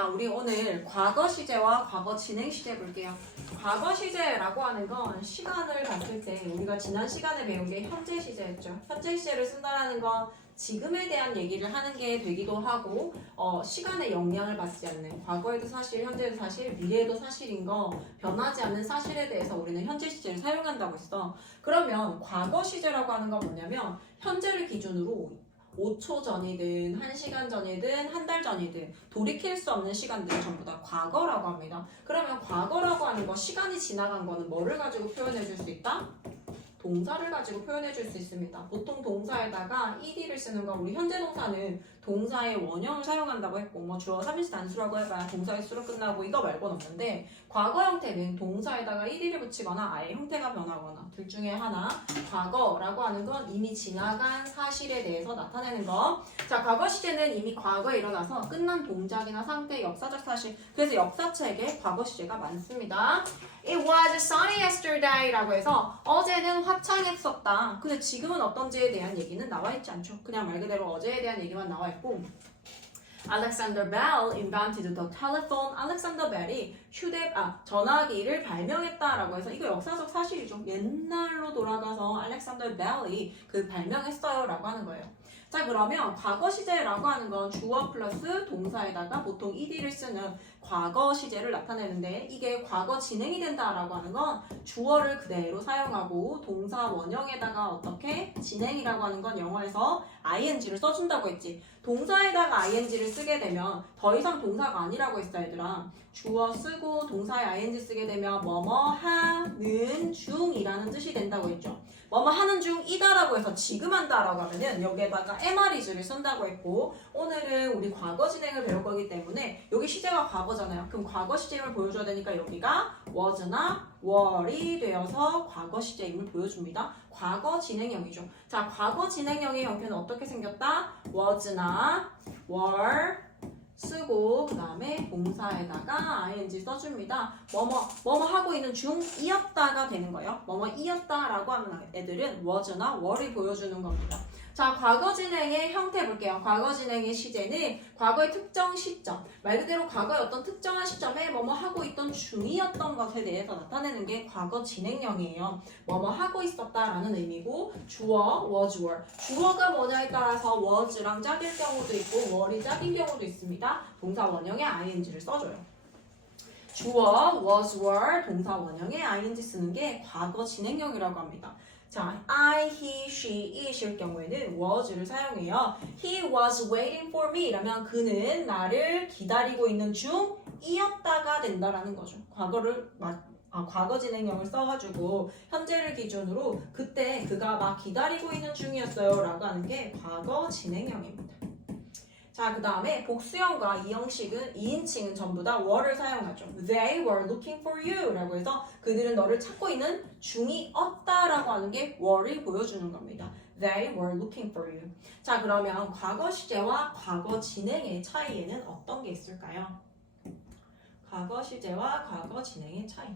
자, 우리 오늘 과거 시제와 과거 진행 시제 볼게요. 과거 시제라고 하는 건 시간을 봤을 때 우리가 지난 시간에 배운 게 현재 시제였죠. 현재 시제를 쓴다라는 건 지금에 대한 얘기를 하는 게 되기도 하고 시간에 영향을 받지 않는 과거에도 사실, 현재도 사실, 미래에도 사실인 거 변하지 않는 사실에 대해서 우리는 현재 시제를 사용한다고 했어. 그러면 과거 시제라고 하는 건 뭐냐면 현재를 기준으로 5초 전이든 1시간 전이든 한 달 전이든 돌이킬 수 없는 시간들을 전부 다 과거라고 합니다. 그러면 과거라고 하는 거 시간이 지나간 거는 뭐를 가지고 표현해 줄 수 있다? 동사를 가지고 표현해 줄 수 있습니다. 보통 동사에다가 ed를 쓰는 거 우리 현재 동사는 동사의 원형을 사용한다고 했고 뭐 주어 3인칭 단수라고 해봐야 동사의 수로 끝나고 이거 말고는 없는데 과거 형태는 동사에다가 ed를 붙이거나 아예 형태가 변하거나 둘 중에 하나 과거라고 하는 건 이미 지나간 사실에 대해서 나타내는 거. 자, 과거 시제는 이미 과거에 일어나서 끝난 동작이나 상태, 역사적 사실 그래서 역사책에 과거 시제가 많습니다. It was sunny yesterday 라고 해서 어제는 화창했었다. 근데 지금은 어떤지에 대한 얘기는 나와 있지 않죠. 그냥 말 그대로 어제에 대한 얘기만 나와 있고 Alexander Bell invented the telephone. 알렉산더 벨이 전화기를 발명했다라고 해서 이거 역사적 사실이죠. 옛날로 돌아가서 알렉산더 벨이 발명했어요라고 하는 거예요. 자, 그러면 과거 시제라고 하는 건 주어 플러스 동사에다가 보통 ed를 쓰는 과거 시제를 나타내는데 이게 과거 진행이 된다라고 하는 건 주어를 그대로 사용하고 동사 원형에다가 어떻게 진행이라고 하는 건 영어에서 ing를 써준다고 했지. 동사에다가 ing를 쓰게 되면 더 이상 동사가 아니라고 했어 얘들아. 주어 쓰고 동사에 ing 쓰게 되면 뭐뭐 하는 중이라는 뜻이 된다고 했죠. 뭐뭐 하는 중이다라고 해서 지금 한다라고 하면은 여기에다가 MR이즈를 쓴다고 했고 오늘은 우리 과거 진행을 배울 거기 때문에 여기 시제가 과거잖아요. 그럼 과거 시제임을 보여줘야 되니까 여기가 was나 were이 되어서 과거 시제임을 보여줍니다. 과거 진행형이죠. 자, 과거 진행형의 형태는 어떻게 생겼다? was나 were 쓰고 그 다음에 동사에다가 ing 써줍니다. 뭐뭐 하고 있는 중이었다가 되는 거예요. 뭐뭐이었다라고 하는 애들은 was나 were이 보여주는 겁니다. 자, 과거 진행의 형태 볼게요. 과거 진행의 시제는 과거의 특정 시점, 말 그대로 과거의 어떤 특정한 시점에 뭐뭐 하고 있던 중이었던 것에 대해서 나타내는 게 과거 진행형이에요. 뭐뭐 하고 있었다라는 의미고 주어, was, were. 주어가 뭐냐에 따라서 was랑 짝일 경우도 있고 were이 짝인 경우도 있습니다. 동사 원형에 ing를 써줘요. 주어, was, were, 동사 원형에 ing 쓰는 게 과거 진행형이라고 합니다. 자, I, he, she, it일 경우에는 was를 사용해요. He was waiting for me 라면 그는 나를 기다리고 있는 중이었다가 된다라는 거죠. 과거 진행형을 써가지고 현재를 기준으로 그때 그가 막 기다리고 있는 중이었어요 라고 하는 게 과거 진행형입니다. 자, 그 다음에 복수형과 이인칭은 전부 다 were를 사용하죠. They were looking for you 라고 해서 그들은 너를 찾고 있는 중이었다라고 하는 게 were이 보여주는 겁니다. They were looking for you. 자, 그러면 과거 시제와 과거 진행의 차이에는 어떤 게 있을까요? 과거 시제와 과거 진행의 차이.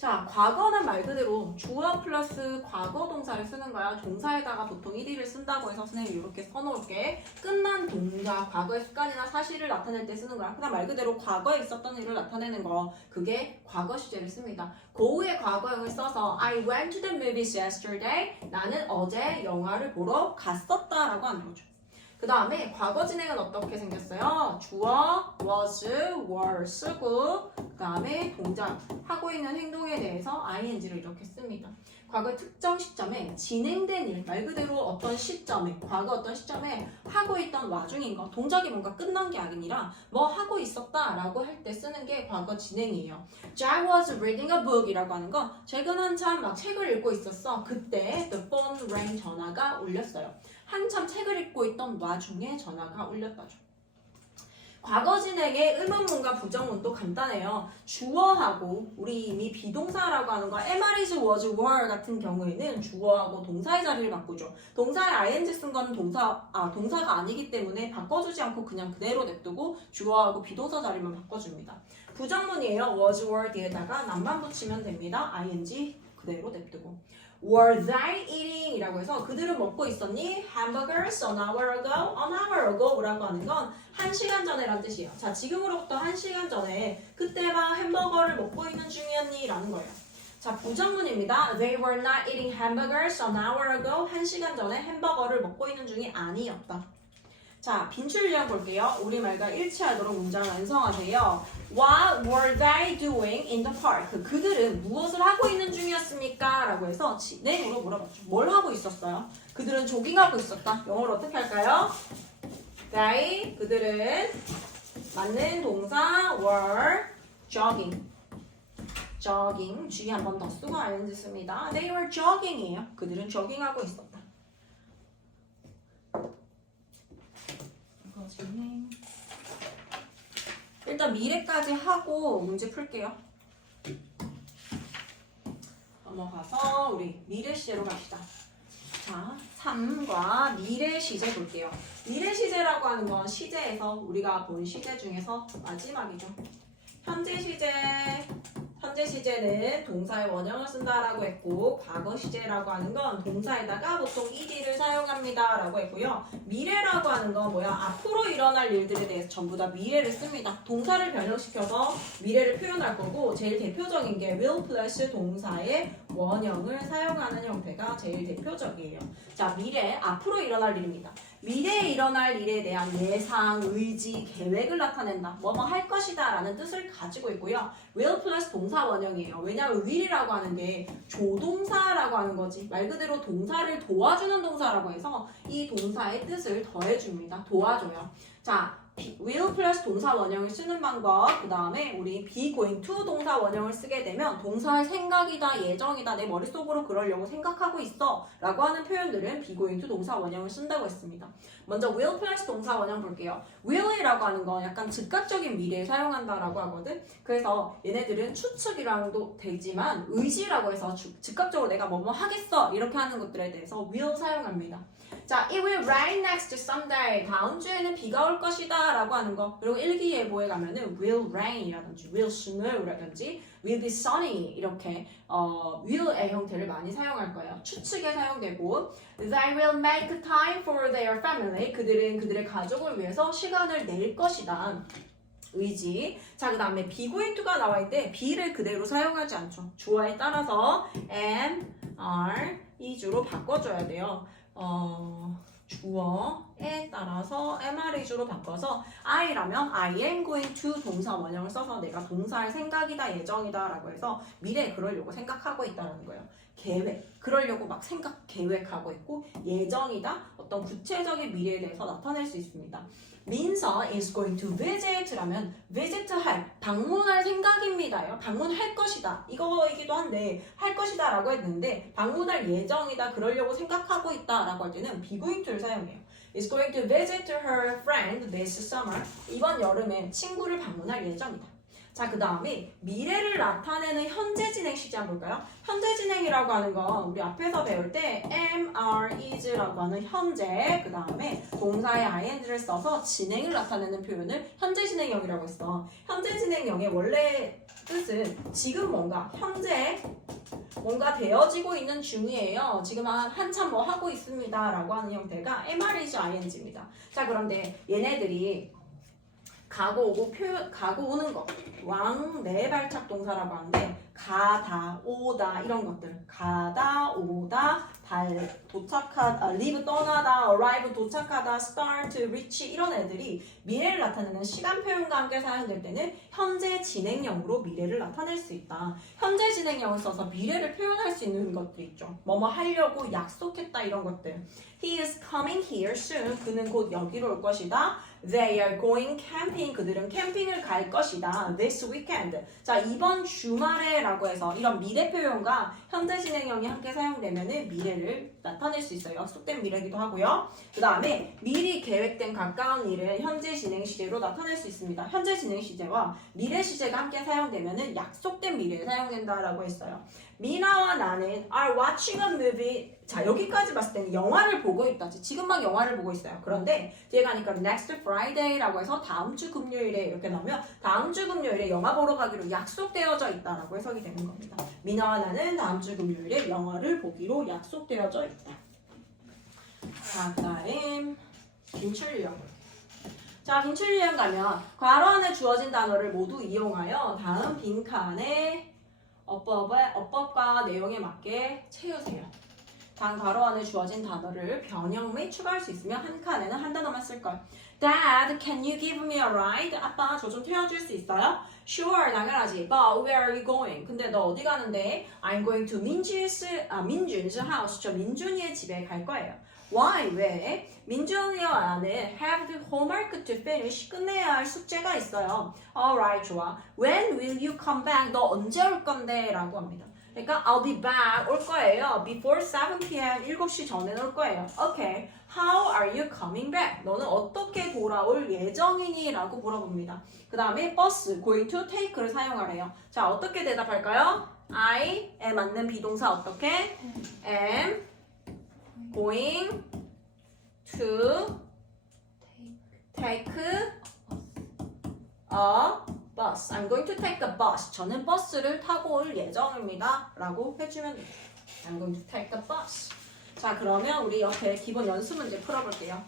자, 과거는 말 그대로 주어 플러스 과거 동사를 쓰는 거야. 동사에다가 보통 ed를 쓴다고 해서 선생님이 이렇게 써놓을게. 끝난 동작, 과거의 습관이나 사실을 나타낼 때 쓰는 거야. 그냥 말 그대로 과거에 있었던 일을 나타내는 거. 그게 과거 시제를 씁니다. 고우의 과거형을 써서 I went to the movies yesterday. 나는 어제 영화를 보러 갔었다라고 하는 거죠. 그 다음에 과거 진행은 어떻게 생겼어요? 주어, was, were 쓰고 그 다음에 동작, 하고 있는 행동에 대해서 ing를 이렇게 씁니다. 과거 특정 시점에 진행된 일, 말 그대로 어떤 시점에, 과거 어떤 시점에 하고 있던 와중인 거, 동작이 뭔가 끝난 게 아니라 뭐 하고 있었다라고 할 때 쓰는 게 과거 진행이에요. Jack was reading a book 이라고 하는 건 최근 한참 막 책을 읽고 있었어. 그때 the phone rang 전화가 울렸어요. 한참 책을 읽고 있던 와중에 전화가 울렸다죠. 과거 진행의 의문문과 부정문도 간단해요. 주어하고 우리 이미 비동사라고 하는 거 MR이즈, was, were 같은 경우에는 주어하고 동사의 자리를 바꾸죠. 동사에 ing 쓴 건 동사가 아니기 때문에 바꿔주지 않고 그냥 그대로 냅두고 주어하고 비동사 자리만 바꿔줍니다. 부정문이에요. was, were 뒤에다가 남만 붙이면 됩니다. ing 그대로 냅두고. Were they eating? 이라고 해서 그들은 먹고 있었니? Hamburgers an hour ago? An hour ago 라고 하는 건 1시간 전에란 뜻이에요. 자, 지금으로부터 1시간 전에 그때 막 햄버거를 먹고 있는 중이었니? 라는 거예요. 자, 부정문입니다. They were not eating hamburgers an hour ago. 1시간 전에 햄버거를 먹고 있는 중이 아니었다. 자, 빈출 유형 볼게요. 우리말과 일치하도록 문장을 완성하세요. What were they doing in the park? 그들은 무엇을 하고 있는 중이었습니까? 라고 해서 진행으로 물어봤죠. 뭘 하고 있었어요? 그들은 조깅하고 있었다. 영어로 어떻게 할까요? They, 그들은 맞는 동사 were jogging. jogging, G 한 번 더 쓰고 ing 씁니다. They were jogging이에요. 그들은 조깅하고 있었다. 일단 미래까지 하고 문제 풀게요. 넘어가서 우리 미래 시제로 갑시다. 자, 3과 미래 시제 볼게요. 미래 시제라고 하는 건 시제에서 우리가 본 시제 중에서 마지막이죠. 현재 시제는 동사의 원형을 쓴다라고 했고, 과거 시제라고 하는 건 동사에다가 보통 ed를 사용합니다 라고 했고요. 미래라고 하는 건 뭐야? 앞으로 일어날 일들에 대해서 전부 다 미래를 씁니다. 동사를 변형시켜서 미래를 표현할 거고, 제일 대표적인 게 will 플러스 동사의 원형을 사용하는 형태가 제일 대표적이에요. 자, 미래, 앞으로 일어날 일입니다. 미래에 일어날 일에 대한 예상, 의지, 계획을 나타낸다. 뭐뭐 할 것이다 라는 뜻을 가지고 있고요. will 플러스 동사 원형이에요. 왜냐하면 will이라고 하는 게 조동사라고 하는 거지. 말 그대로 동사를 도와주는 동사라고 해서 이 동사의 뜻을 더해줍니다. 도와줘요. 자, will 플러스 동사 원형을 쓰는 방법, 그 다음에 우리 be going to 동사 원형을 쓰게 되면 동사의 생각이다, 예정이다, 내 머릿속으로 그러려고 생각하고 있어 라고 하는 표현들은 be going to 동사 원형을 쓴다고 했습니다. 먼저 will 플러스 동사 원형 볼게요. will이라고 하는 건 약간 즉각적인 미래에 사용한다라고 하거든. 그래서 얘네들은 추측이랑도 되지만 의지라고 해서 즉각적으로 내가 뭐뭐 하겠어 이렇게 하는 것들에 대해서 will 사용합니다. 자, it will rain next Sunday. 다음 주에는 비가 올 것이다 라고 하는 거. 그리고 일기예보에 가면은 will rain이라든지 will snow라든지 will be sunny 이렇게 will의 형태를 많이 사용할 거예요. 추측에 사용되고 they will make time for their family. 그들은 그들의 가족을 위해서 시간을 낼 것이다. 의지. 자, 그 다음에 be going to가 나와 있는데 be를 그대로 사용하지 않죠. 주어에 따라서 am, are, is로 바꿔줘야 돼요. 주어에 따라서 MRE주로 바꿔서 I라면 I am going to 동사 원형을 써서 내가 동사할 생각이다, 예정이다 라고 해서 미래에 그러려고 생각하고 있다는 거예요. 계획, 그러려고 막 계획하고 있고, 예정이다, 어떤 구체적인 미래에 대해서 나타낼 수 있습니다. 민서 is going to visit라면 visit할, 방문할 생각입니다요. 방문할 것이다. 이거이기도 한데 할 것이다 라고 했는데 방문할 예정이다, 그러려고 생각하고 있다 라고 할 때는 be going to를 사용해요. is going to visit her friend this summer. 이번 여름에 친구를 방문할 예정이다. 자, 그 다음에 미래를 나타내는 현재 진행 시제 한번 볼까요? 현재 진행이라고 하는 건 우리 앞에서 배울 때 am, are, is라고 하는 현재, 그 다음에 동사의 ing를 써서 진행을 나타내는 표현을 현재 진행형이라고 했어. 현재 진행형의 원래 뜻은 지금 뭔가, 현재 뭔가 되어지고 있는 중이에요. 지금 한참 뭐 하고 있습니다 라고 하는 형태가 am, are, is, ing입니다. 자, 그런데 얘네들이 가고 오고 가고 오는 거, 왕 네 발짝 동사라고 하는데 가다, 오다 이런 것들, 가다, 오다, 도착하다, leave 떠나다, arrive 도착하다, start, reach 이런 애들이 미래를 나타내는 시간 표현과 함께 사용될 때는 현재 진행형으로 미래를 나타낼 수 있다. 현재 진행형을 써서 미래를 표현할 수 있는 것들 있죠. 뭐뭐 하려고 약속했다 이런 것들. He is coming here soon. 그는 곧 여기로 올 것이다. They are going camping. 그들은 캠핑을 갈 것이다. This weekend. 자, 이번 주말에 라고 해서 이런 미래 표현과 현재 진행형이 함께 사용되면 미래를 나타낼 수 있어요. 약속된 미래이기도 하고요. 그 다음에 미리 계획된 가까운 일을 현재 진행 시제로 나타낼 수 있습니다. 현재 진행 시제와 미래 시제가 함께 사용되면 약속된 미래에 사용된다라고 했어요. 미나와 나는 are watching a movie. 자, 여기까지 봤을 때는 영화를 보고 있다지. 지금 막 영화를 보고 있어요. 그런데 뒤에 가니까 next Friday라고 해서 다음 주 금요일에 이렇게 나오면 다음 주 금요일에 영화 보러 가기로 약속되어져 있다라고 해석이 되는 겁니다. 미나와 나는 다음 주 금요일에 영화를 보기로 약속되어져 있다. 자, 그다음 빈출유형. 자, 빈출유형 가면 괄호 안에 주어진 단어를 모두 이용하여 다음 빈칸에 어법과 내용에 맞게 채우세요. 단 괄호 안에 주어진 단어를 변형 및 추가할 수 있으면 한 칸에는 한 단어만 쓸 거예요. Dad, can you give me a ride? 아빠, 저 좀 태워줄 수 있어요? Sure, 당연하지. But where are you going? 근데 너 어디 가는데? I'm going to 민준's house. 저 민준이의 집에 갈 거예요. Why? 왜? 민준이와 나는 have the homework to finish. 끝내야 할 숙제가 있어요. Alright, 좋아. When will you come back? 너 언제 올 건데? 라고 합니다. 그러니까 I'll be back 올 거예요. Before 7 p.m. 7시 전에는 올 거예요. Okay. How are you coming back? 너는 어떻게 돌아올 예정이니? 라고 물어봅니다. 그 다음에 버스, going to take를 사용하래요. 자, 어떻게 대답할까요? I에 맞는 비동사 어떻게? am going to take a bus. I'm going to take a bus. 저는 버스를 타고 올 예정입니다. 라고 해주면 돼요. I'm going to take the bus. 자, 그러면 우리 옆에 기본 연습 문제 풀어볼게요.